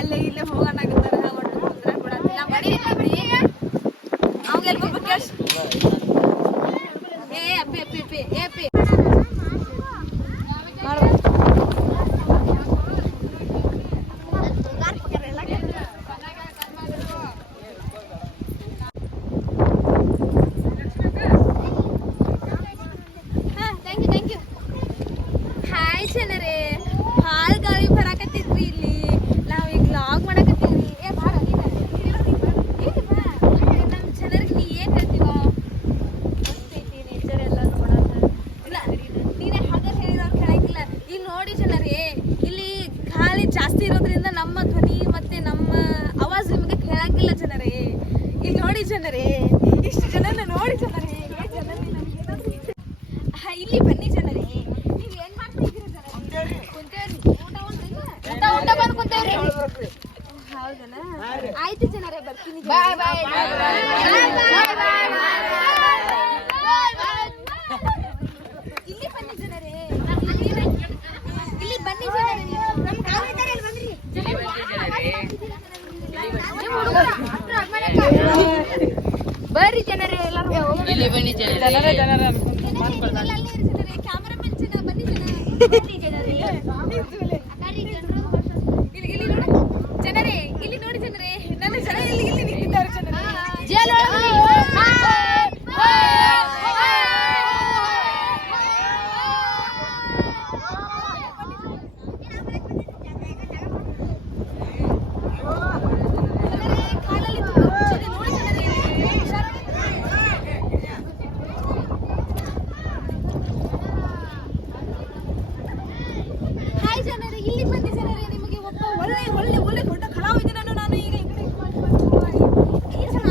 ಅಲ್ಲೇ ಇಲ್ಲೇ ಹೋಗೋಣ ಹಾಯ್ ಜನರೇ, ಭಾಳ ಗಾಳಿ ಬರಾಕತ್ತೈತ್ರಿ ಇಲ್ಲಿ. ನಾವ್ ಈಗ ಲಾಗ್ ಮಾಡಕತ್ತೀವಿ. ನಮ್ಮ ಜನರಿಗೆ ನೀ ಏನ್ ಹೇಳ್ತೀವ? ಮಸ್ತೈತಿ ನೇಚರ್ ಎಲ್ಲ ನೋಡೋಣ. ಇಲ್ಲ ನೀನೇ ಹಾಗೆ ಹೇಳಿದವ್ರು ಕೇಳಂಗಿಲ್ಲ. ಈಗ ನೋಡಿ ಜನರೇ, ಇಲ್ಲಿ ಗಾಳಿ ಜಾಸ್ತಿ ಇರೋದ್ರಿಂದ ನಮ್ಮ ಧ್ವನಿ ಮತ್ತೆ ನಮ್ಮ ಆವಾಜ್ ನಿಮಗೆ ಕೇಳಂಗಿಲ್ಲ ಜನರೇ. ಈಗ ನೋಡಿ ಜನರೇ, ಇಷ್ಟು ಜನನ ನೋಡಿ ಜನರೇ. ಇಲ್ಲಿ ಬನ್ನಿ ಜನರೇ. ನೀವು ಏನ್ ಮಾಡ್ತಿದ್ದೀರಿ ಜನರೇ? ಕುಂತೇವ್ರಿ. ಊಟ ಬಂದು ಕುಂತೇವ್ರಿ. ಹೌದನ? ಆಯ್ತು ಜನರೇ, ಬರ್ತೀನಿ. ಬಾಯ್ ಬಾಯ್. ಇಲ್ಲಿ ಬನ್ನಿ ಜನರೇ, ಇಲ್ಲಿ ಬನ್ನಿ ಜನರೇ. ಬರ್ರಿ ಜನರೇ, ಎಲ್ಲರೂ ಇಲ್ಲಿ ಬನ್ನಿ ಜನರೇ. ಕ್ಯಾಮರಾಮನ್ ಜನ ಬನ್ನಿ ಜನರೇ. ಜನರೇ ಇಲ್ಲಿ ನೋಡಿ ಜನರೇ, ನನ್ನ ಜನ ಇಲ್ಲಿ ನಿಂತಿದ್ದಾರೆ ಜನರೇ. ಹಾಯ್ ಜನರೇ, ಇಲ್ಲಿ ಬನ್ನಿ ಜನರೇ. ನಿಮಗೆ ಒಬ್ಬ ಒಳ್ಳೆ ಒಳ್ಳೆ ಒಳ್ಳೆ ದೊಡ್ಡ ಕಲಾವಿದ ನಾನು ಈಗ ಈ ಕಡೆ ಈ ಜನ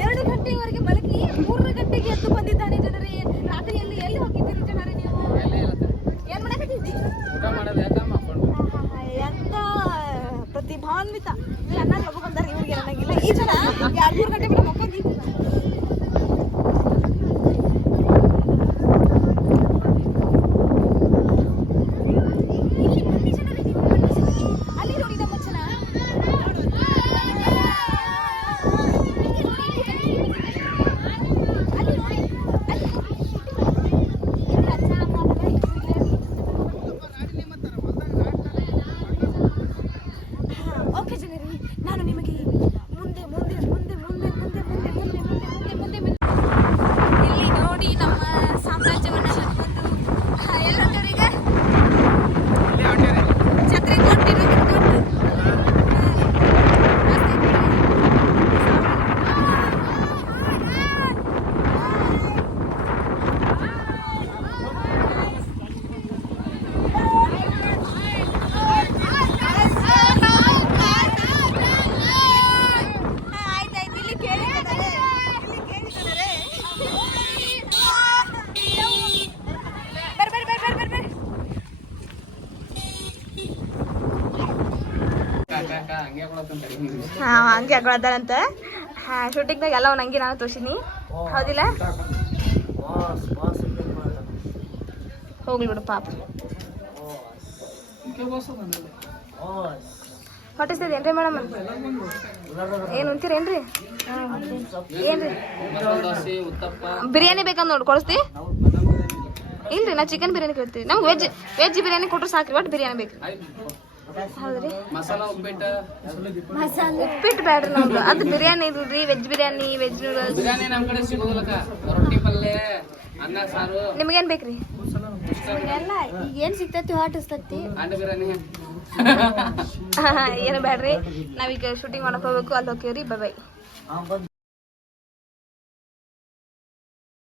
2 ಗಂಟೆವರೆಗೆ ಮಲಗಿ 3 ಗಂಟೆಗೆ ಎದ್ದು ಬಂದಿದ್ದಾನೆ ಜನರೇ. ರಾತ್ರಿಯಲ್ಲಿ ಎಲ್ಲಿ ಹೋಗಿದ್ದೀರಿ ಜನರೇ? ನೀವು ಏನ್ ಮಾಡಕತ್ತಿದ್ದಿ? ಎಂತ ಪ್ರತಿಭಾನ್ವಿತ. ಅನ್ನ ಲಗು ಬಂದಾರ ಇವ್ರಿಗೆ ನನಗಿಲ್ಲ. ಈ ಜನ 2-3 ಗಂಟೆ ಬಿಡ ಮಕ್ಕೊಂದಿ. ಓಕೆ ಜನರೇ, ನಾನು ನಿಮಗೆ ಮುಂದೆ ಮುಂದೆ ಮುಂದೆ ಮುಂದೆ ಮುಂದೆ ಮುಂದೆ ಮುಂದೆ ಮುಂದೆ ಮುಂದೆ ಮುಂದೆ ಇಲ್ಲಿ ನೋಡಿ ನಮ್ಮ ಸಾಮ್ರಾಜ್ಯವನ್ನು ಎಲ್ಲ ಹೊಂಟವ್ರೀಗ ಛತ್ರಿ ಕೊಟ್ಟಿರೋ ಹಂಗೆ ಹಾಕೊಳತ್ತಾರಂತ. ಶೂಟಿಂಗ್ನಾಗ ಎಲ್ಲ ನಂಗೆ ನಾನು ತೋರ್ಸಿನಿ, ಹೌದಿಲ್ಲ? ಹೋಗ್ಲಿ ಬಿಡು ಪಾಪ. ಹೊಟ್ಟಿಸ್ತೇದೇನ್ರಿ ಮೇಡಮ್? ಏನು ಉಂತೀರೇನ್ರಿ? ಏನ್ರಿ ಬಿರಿಯಾನಿ ಬೇಕಂದ್ ನೋಡಿ ಕೊಡಿಸ್ತಿ? ಇಲ್ರಿ, ನಾ ಚಿಕನ್ ಬಿರಿಯಾನಿ ಕೇಳ್ತೀವಿ. ನಮ್ಗೆ ವೆಜ್ ಬಿರಿಯಾನಿ ಕೊಟ್ರು ಸಾಕ್ರಿ, ಒಟ್ಟು ಬಿರಿಯಾನಿ ಬೇಕು. ಹೌದ್ರಿ, ಉಪ್ಪಿಟ್ಟು ಬೇಡ್ರಿ ನಮ್ದು. ಅದು ಬಿರಿಯಾನಿ ಇಲ್ರಿ, ವೆಜ್ ಬಿರಿಯಾನಿ, ವೆಜ್ ನೂಡಲ್ಸ್. ನಿಮ್ಗೇನ್ ಬೇಕ್ರಿ? ಎಲ್ಲ ಈಗ ಏನ್ ಸಿಗ್ತೈತಿ ಹಾಟಿಸ್ತೈತಿ. ಏನು ಬೇಡ್ರಿ, ನಾವೀಗ ಶೂಟಿಂಗ್ ಮಾಡಕ್ ಹೋಗ್ಬೇಕು. ಅಲ್ಲಿ ಹೋಗ್ತೀವ್ರಿ. Bye bye.